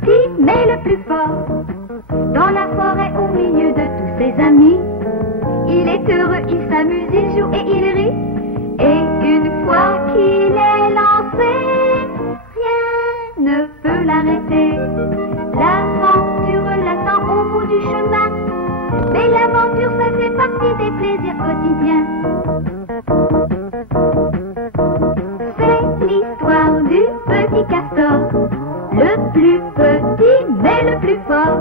petit, mais le plus fort. Dans la forêt, au milieu de tous ses amis, il est heureux, il s'amuse, il joue et il rit. Et une fois qu'il est lancé, rien ne peut l'arrêter. L'aventure l'attend au bout du chemin, mais l'aventure, ça fait partie des plaisirs quotidiens. C'est l'histoire du petit castor, le plus petit mais le plus fort.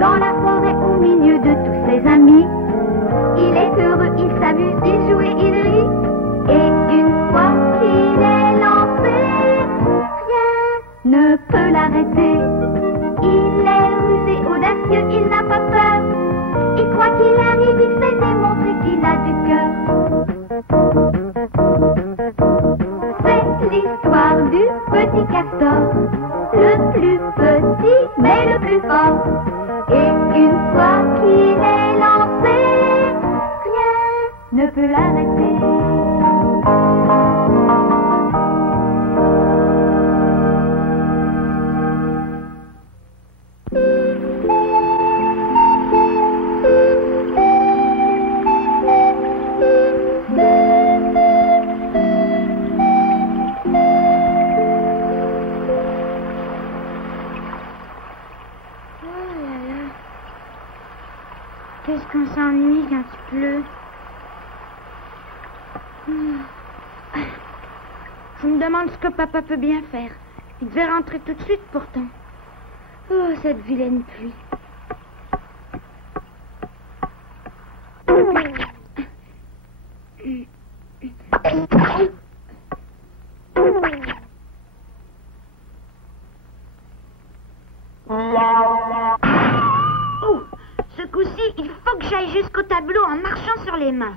Dans la forêt, au milieu de tous ses amis, il est heureux, il s'amuse, il joue et il rit. Et une fois qu'il est lancé, rien ne peut l'arrêter. Il est rusé, audacieux, il n'a pas peur. Et quoi qu'il arrive, il sait démontrer qu'il a du cœur. C'est l'histoire du petit castor, le plus petit mais le plus fort. Et une fois qu'il est lancé, rien ne peut l'arrêter. Qu'est-ce qu'on s'ennuie quand il pleut. Je me demande ce que papa peut bien faire. Il devait rentrer tout de suite pourtant. Oh, cette vilaine pluie. Oh, ce coup-ci, il faut que j'aille jusqu'au tableau en marchant sur les mains.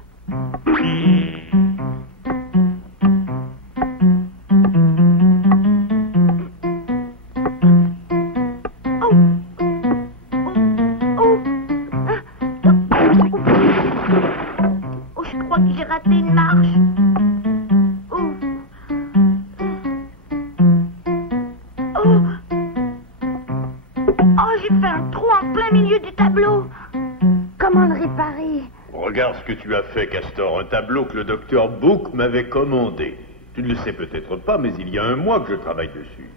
Que tu as fait, Castor, un tableau que le docteur Book m'avait commandé. Tu ne le sais peut-être pas, mais il y a un mois que je travaille dessus.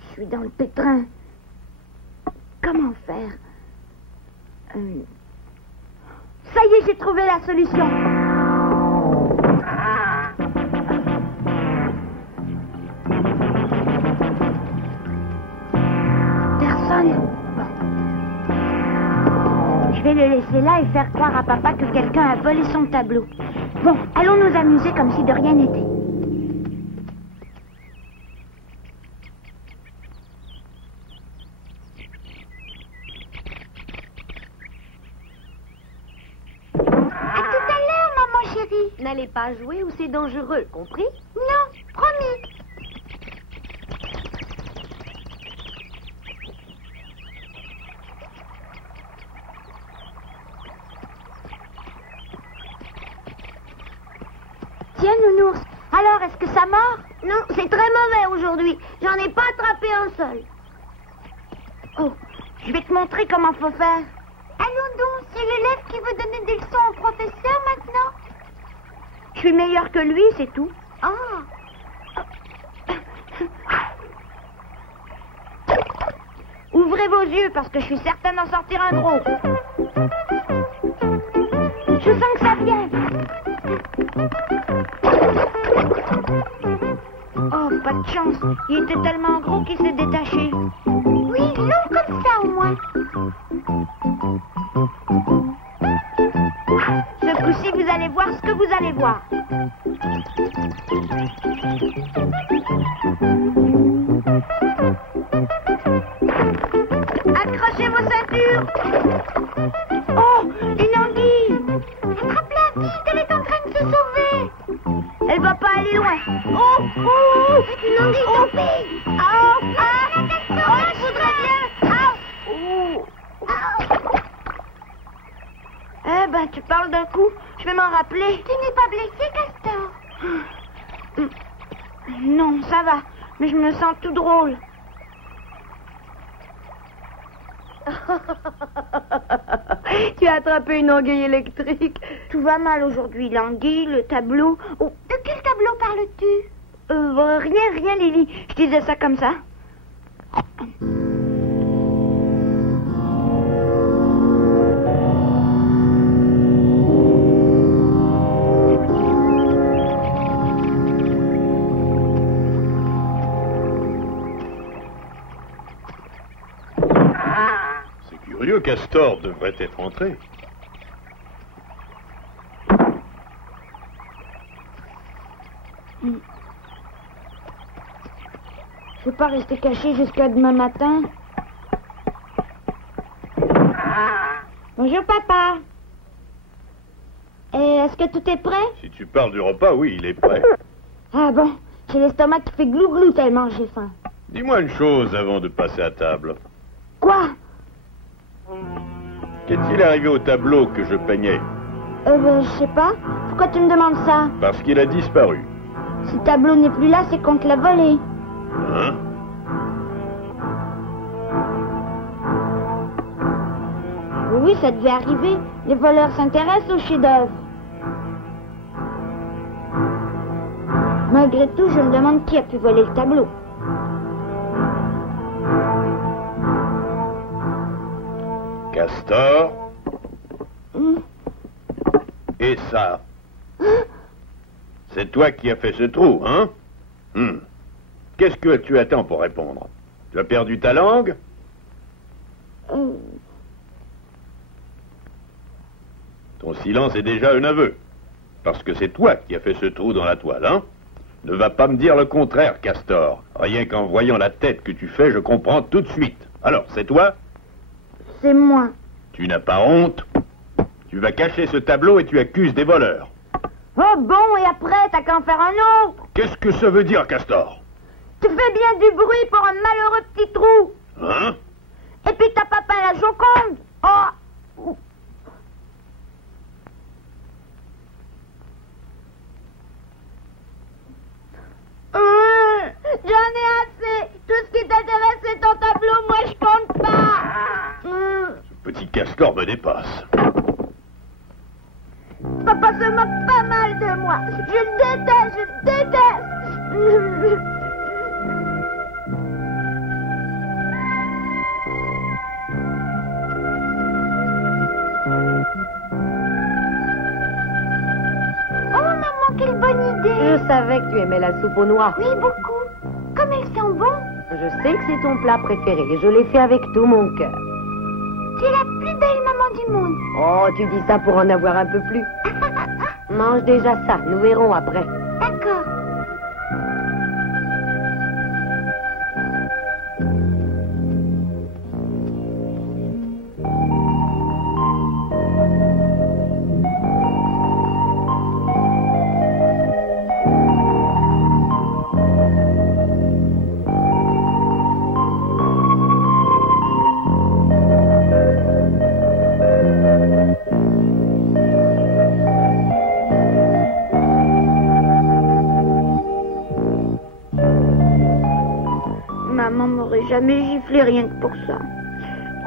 Je suis dans le pétrin. Comment faire? Ça y est, j'ai trouvé la solution. Personne. Je vais le laisser là et faire croire à papa que quelqu'un a volé son tableau. Bon, allons nous amuser comme si de rien n'était. À tout à l'heure, maman chérie. N'allez pas jouer ou c'est dangereux, compris? Non, promis. Tiens, nounours, alors est-ce que ça mord? Non, c'est très mauvais aujourd'hui. J'en ai pas attrapé un seul. Oh, je vais te montrer comment faut faire. Allons donc, c'est l'élève qui veut donner des leçons au professeur maintenant. Je suis meilleure que lui, c'est tout. Ah. Ouvrez vos yeux parce que je suis certaine d'en sortir un gros. Je sens que ça vient. Oh, pas de chance. Il était tellement gros qu'il s'est détaché. Oui, long comme ça au moins. Ce coup-ci, vous allez voir ce que vous allez voir. Accrochez vos ceintures. Oh, une anguille. Attrape-la vite, elle est en train de se sauver. Elle va pas aller loin. Oh, oh, une anguille tombée. Oh, ah, oh, je voudrais bien. Eh ben, tu parles d'un coup. Je vais m'en rappeler. Tu n'es pas blessé, Castor? Non, ça va. Mais je me sens tout drôle. Tu as attrapé une anguille électrique. Tout va mal aujourd'hui. L'anguille, le tableau. Oh, De quel tableau parles-tu? rien, Lily. Je disais ça comme ça. C'est curieux, Castor devrait être entré. Je peux pas rester caché jusqu'à demain matin. Bonjour, papa. Et est-ce que tout est prêt? Si tu parles du repas, oui, il est prêt. Ah bon, j'ai l'estomac qui fait glou-glou tellement j'ai faim. Dis-moi une chose avant de passer à table. Quoi? Qu'est-il arrivé au tableau que je peignais? Je sais pas. Pourquoi tu me demandes ça? Parce qu'il a disparu. Si le tableau n'est plus là, c'est qu'on te l'a volé. Hein? Oui, ça devait arriver. Les voleurs s'intéressent aux chefs-d'œuvre. Malgré tout, je me demande qui a pu voler le tableau. Castor? Et ça? C'est toi qui as fait ce trou, hein? Qu'est-ce que tu attends pour répondre? Tu as perdu ta langue? Ton silence est déjà un aveu. Parce que c'est toi qui as fait ce trou dans la toile, hein? Ne va pas me dire le contraire, Castor. Rien qu'en voyant la tête que tu fais, je comprends tout de suite. Alors, c'est toi? C'est moi. Tu n'as pas honte? Tu vas cacher ce tableau et tu accuses des voleurs. Oh bon, et après, t'as qu'à en faire un autre. Qu'est-ce que ça veut dire, Castor? Tu fais bien du bruit pour un malheureux petit trou. Hein? Et puis t'as pas peint la Joconde. Oh! J'en ai assez. Tout ce qui t'intéresse, c'est ton tableau. Moi, je compte pas. Ce petit Castor me dépasse. Papa se moque pas mal de moi. Je le déteste. Oh, maman, quelle bonne idée! Je savais que tu aimais la soupe aux noix. Oui, beaucoup. Comme elle sent bon. Je sais que c'est ton plat préféré et je l'ai fait avec tout mon cœur. Tu es la plus belle maman du monde. Oh, tu dis ça pour en avoir un peu plus. Mange déjà ça, nous verrons après. D'accord. Maman m'aurait jamais giflé rien que pour ça.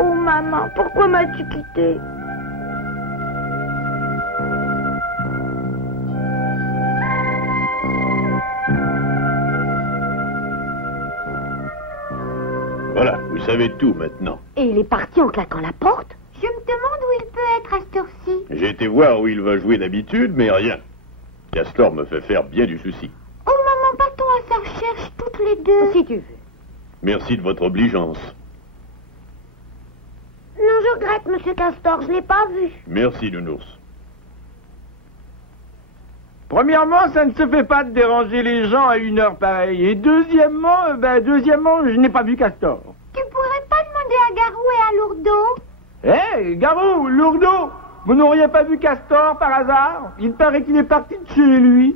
Oh maman, pourquoi m'as-tu quitté? Voilà, vous savez tout maintenant. Et il est parti en claquant la porte? Je me demande où il peut être à cette heure-ci. J'ai été voir où il va jouer d'habitude, mais rien. Castor me fait faire bien du souci. Oh maman, partons à sa recherche toutes les deux. Si tu veux. Merci de votre obligeance. Non, je regrette, monsieur Castor, je l'ai pas vu. Merci, Nounours. Premièrement, ça ne se fait pas de déranger les gens à une heure pareille. Et deuxièmement, je n'ai pas vu Castor. Tu pourrais pas demander à Garou et à Lourdeau? Hé, Garou, Lourdeau, vous n'auriez pas vu Castor par hasard? Il paraît qu'il est parti de chez lui.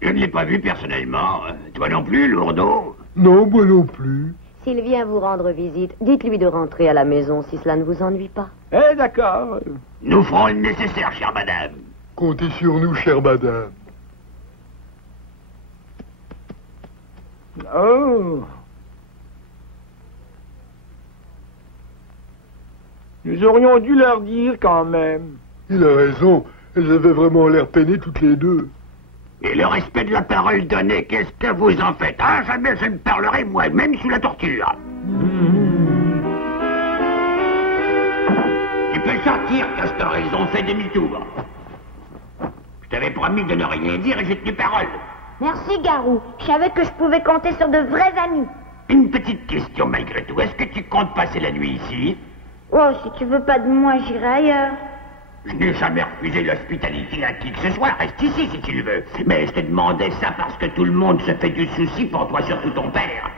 Je ne l'ai pas vu personnellement. Toi non plus, Lourdeau? Non, moi non plus. S'il vient vous rendre visite, dites-lui de rentrer à la maison si cela ne vous ennuie pas. Eh, d'accord. Nous ferons le nécessaire, chère madame. Comptez sur nous, chère madame. Oh. Nous aurions dû leur dire quand même. Il a raison. Elles avaient vraiment l'air peinées toutes les deux. Et le respect de la parole donnée, qu'est-ce que vous en faites? Ah, jamais je ne parlerai, moi, même sous la torture. Tu peux sortir, Castor, ils ont fait demi-tour. Je t'avais promis de ne rien dire et j'ai tenu parole. Merci, Garou. Je savais que je pouvais compter sur de vrais amis. Une petite question malgré tout. Est-ce que tu comptes passer la nuit ici? Oh, si tu veux pas de moi, j'irai ailleurs. Je n'ai jamais refusé l'hospitalité à qui que ce soit. Reste ici si tu le veux. Mais je te demandais ça parce que tout le monde se fait du souci pour toi, surtout ton père.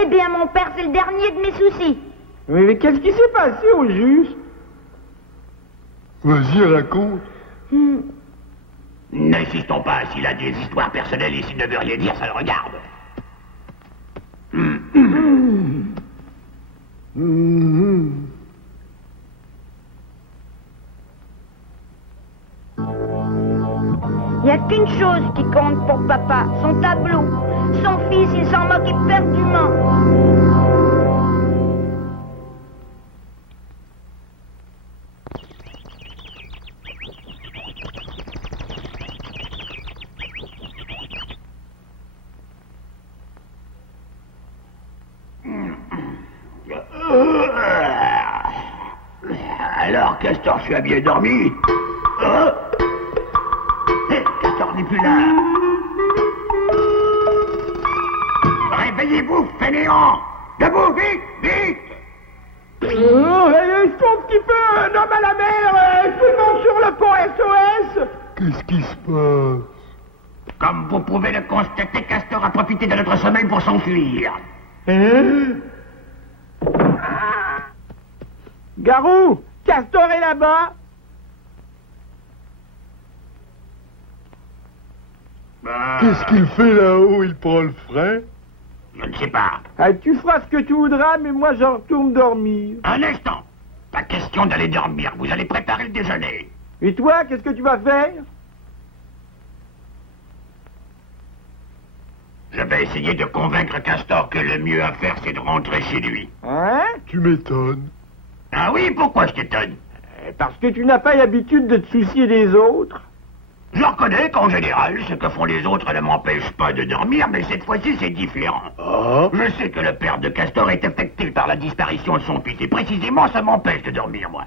Eh bien, mon père, c'est le dernier de mes soucis. Mais qu'est-ce qui s'est passé au juste? Vas-y, raconte. N'insistons pas, s'il a des histoires personnelles et s'il ne veut rien dire, ça le regarde. Il n'y a qu'une chose qui compte pour papa, son tableau. Son fils, il s'en moque éperdument. Alors, Castor, tu as bien dormi? Castor n'est plus là. Réveillez-vous, fainéant! Debout, vite, vite! Sauve qui peut, un homme à la mer, tout le monde sur le pont SOS! Qu'est-ce qui se passe? Comme vous pouvez le constater, Castor a profité de notre sommeil pour s'enfuir. Garou, Castor est là-bas. Qu'est-ce qu'il fait là-haut? Il prend le frein? Je ne sais pas. Tu feras ce que tu voudras, mais moi je retourne dormir. Un instant. Pas question d'aller dormir. Vous allez préparer le déjeuner. Et toi, qu'est-ce que tu vas faire? Je vais essayer de convaincre Castor que le mieux à faire, c'est de rentrer chez lui. Hein? Tu m'étonnes. Ah oui, pourquoi je t'étonne? Parce que tu n'as pas l'habitude de te soucier des autres. Je reconnais qu'en général, ce que font les autres ne m'empêche pas de dormir, mais cette fois-ci, c'est différent. Je sais que le père de Castor est affecté par la disparition de son fils, et précisément, ça m'empêche de dormir, moi.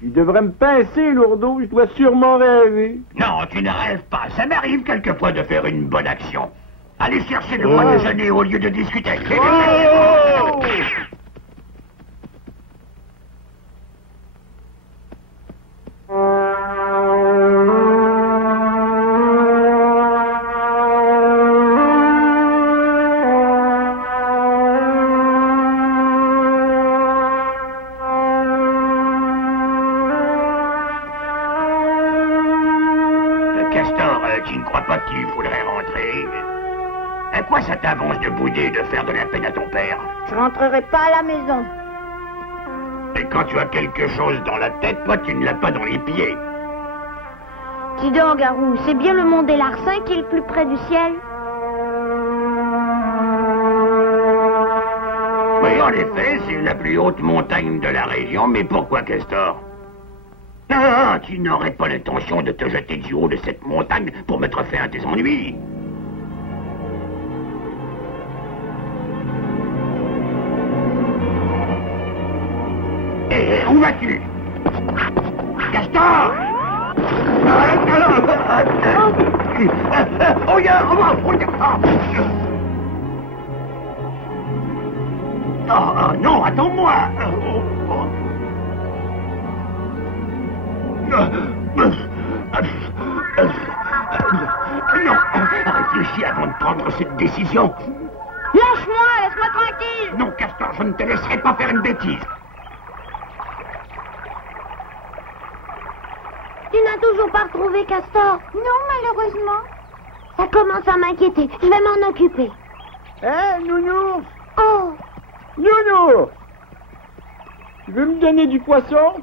Tu devrais me pincer, lourdeau, je dois sûrement rêver. Non, tu ne rêves pas. Ça m'arrive quelquefois de faire une bonne action. Allez chercher le moi déjeuner au lieu de discuter. Castor, tu ne crois pas qu'il faudrait rentrer? À quoi ça t'avance de bouder, de faire de la peine à ton père? Je rentrerai pas à la maison. Et quand tu as quelque chose dans la tête, toi, tu ne l'as pas dans les pieds. Dis donc, Garou, c'est bien le mont des Larcins qui est le plus près du ciel? Oui, en effet, c'est la plus haute montagne de la région, mais pourquoi, Castor? Ah, tu n'aurais pas l'intention de te jeter du haut de cette montagne pour mettre fin à tes ennuis. Où vas-tu? Castor! Oh, non, attends-moi! Non, réfléchis avant de prendre cette décision. Lâche-moi, laisse-moi tranquille! Non, Castor, je ne te laisserai pas faire une bêtise. Tu n'as toujours pas retrouvé Castor? Non, malheureusement. Ça commence à m'inquiéter. Je vais m'en occuper. Nounours? Oh! Nounours! Tu veux me donner du poisson?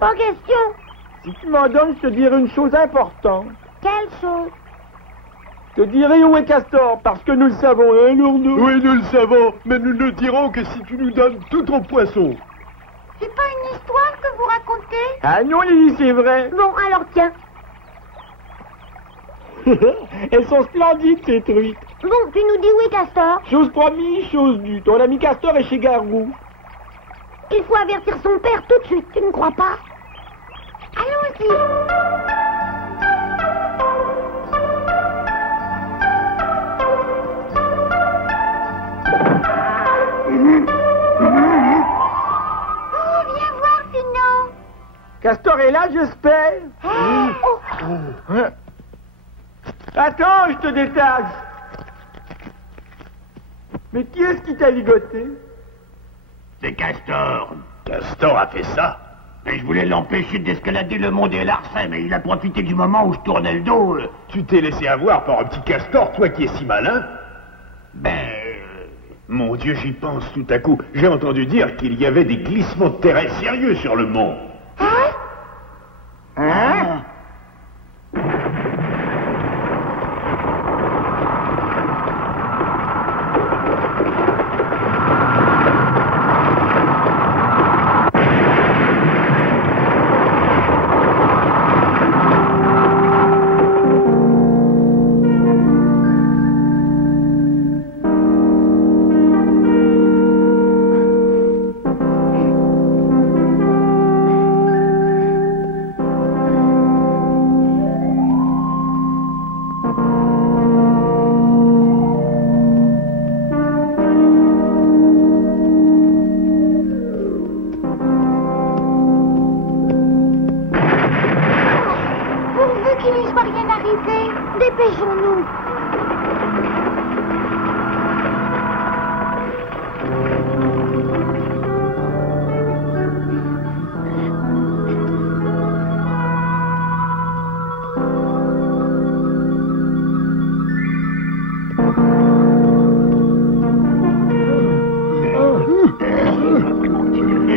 Pas question. Si tu m'en donnes, je te dirai une chose importante. Quelle chose? Je te dirai où est Castor, parce que nous le savons, hein, lourdeau? Oui, nous le savons, mais nous ne dirons que si tu nous donnes tout ton poisson. C'est pas une histoire que vous racontez? Ah non, Lily, c'est vrai. Bon, alors tiens. Elles sont splendides, ces truites. Bon, tu nous dis oui, Castor. Chose promise, chose due. Ton ami Castor est chez Garou. Il faut avertir son père tout de suite, tu ne crois pas? Allons-y. Oh, viens voir, Fino. Castor est là, j'espère. Attends, je te détache. Mais qui est-ce qui t'a ligoté? C'est Castor. Castor a fait ça? Mais je voulais l'empêcher d'escalader le mont des Larcins, mais il a profité du moment où je tournais le dos. Tu t'es laissé avoir par un petit Castor, toi qui es si malin? Mon Dieu, j'y pense tout à coup. J'ai entendu dire qu'il y avait des glissements de terrain sérieux sur le mont. Hein? Pourvu qu'il ne soit rien arrivé, dépêchons-nous.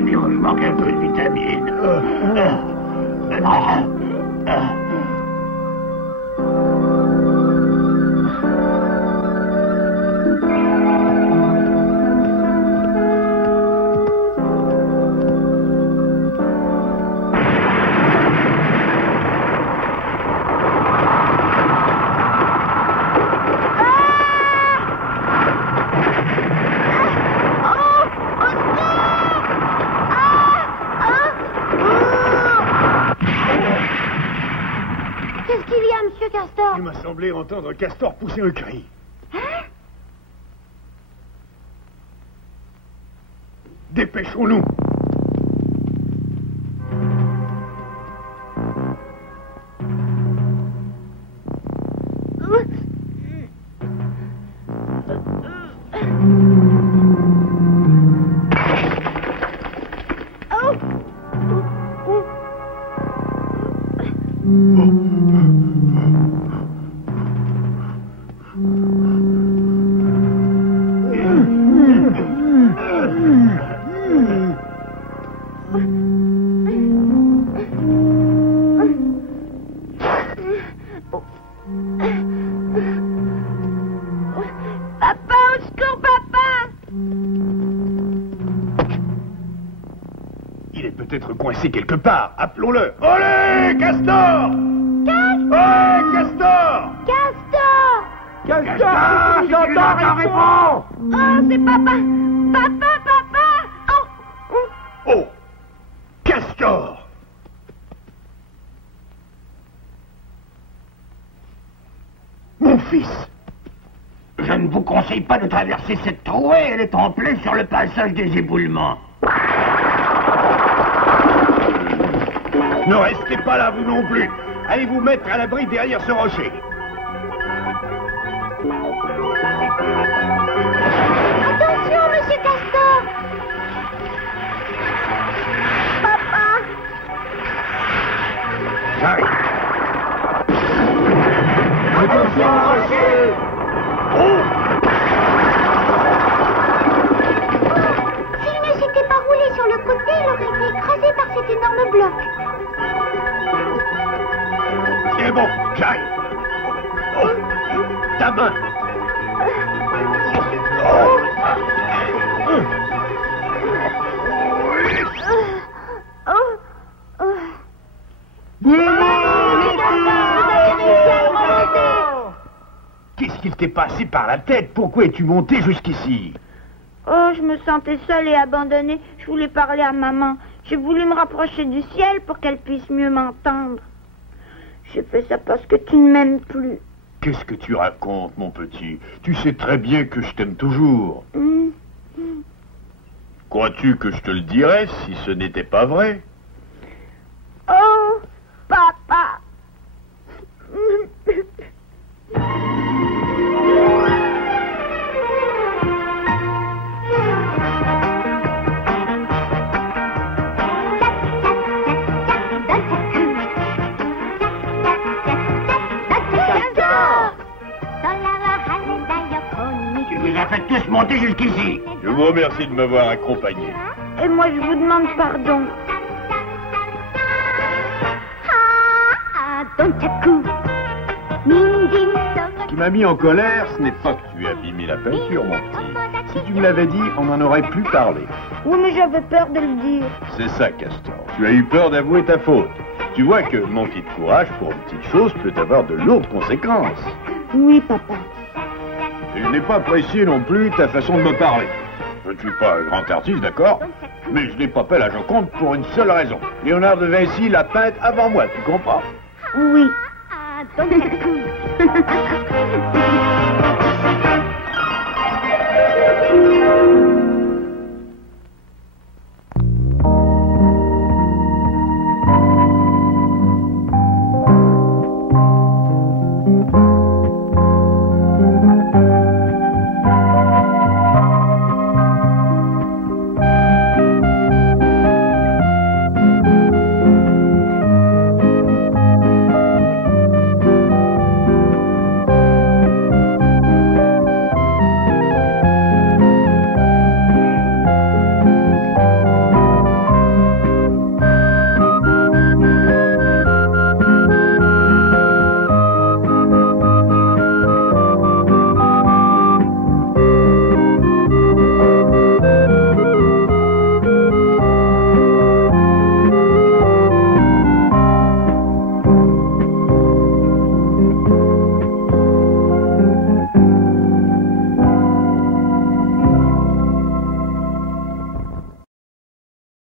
Il manque un peu de vitamine. Qu'est-ce qu'il y a, monsieur Castor? Il m'a semblé entendre Castor pousser un cri. Dépêchons-nous. Papa, au secours, papa! Il est peut-être coincé quelque part. Appelons-le. Olé, Castor! Olé, Castor! Castor! Castor, si j'entends, réponds! Oh, c'est papa! Papa! Oh! Oh! Castor! Mon fils! Je ne vous conseille pas de traverser cette trouée, elle est en plein sur le passage des éboulements. Ne restez pas là, vous non plus. Allez vous mettre à l'abri derrière ce rocher. Attention, monsieur Castor. Papa! J'arrive. Attention, rocher! Oh! S'il ne s'était pas roulé sur le côté, il aurait été écrasé par cet énorme bloc. C'est bon, j'arrive. Oh! Ta main. Oh! t'est passé par la tête? Pourquoi es-tu monté jusqu'ici? Oh, je me sentais seule et abandonnée. Je voulais parler à maman. J'ai voulu me rapprocher du ciel pour qu'elle puisse mieux m'entendre. J'ai fait ça parce que tu ne m'aimes plus. Qu'est-ce que tu racontes, mon petit? Tu sais très bien que je t'aime toujours. Crois-tu que je te le dirais si ce n'était pas vrai? Oh, papa. Tu nous as fait tous monter jusqu'ici. Je vous remercie de m'avoir accompagné. Et moi, je vous demande pardon. Ce qui m'a mis en colère, ce n'est pas que tu aies abîmé la peinture, mon petit. Si tu me l'avais dit, on n'en aurait plus parlé. Oui, mais j'avais peur de le dire. C'est ça, Castor. Tu as eu peur d'avouer ta faute. Tu vois que manquer de courage pour une petite chose peut avoir de lourdes conséquences. Oui, papa. Et je n'ai pas apprécié non plus ta façon de me parler. Je ne suis pas un grand artiste, d'accord? Mais je n'ai pas fait la Joconde pour une seule raison. Léonard de Vinci l'a peinte avant moi, tu comprends? Oui. Ah, donc ça coule.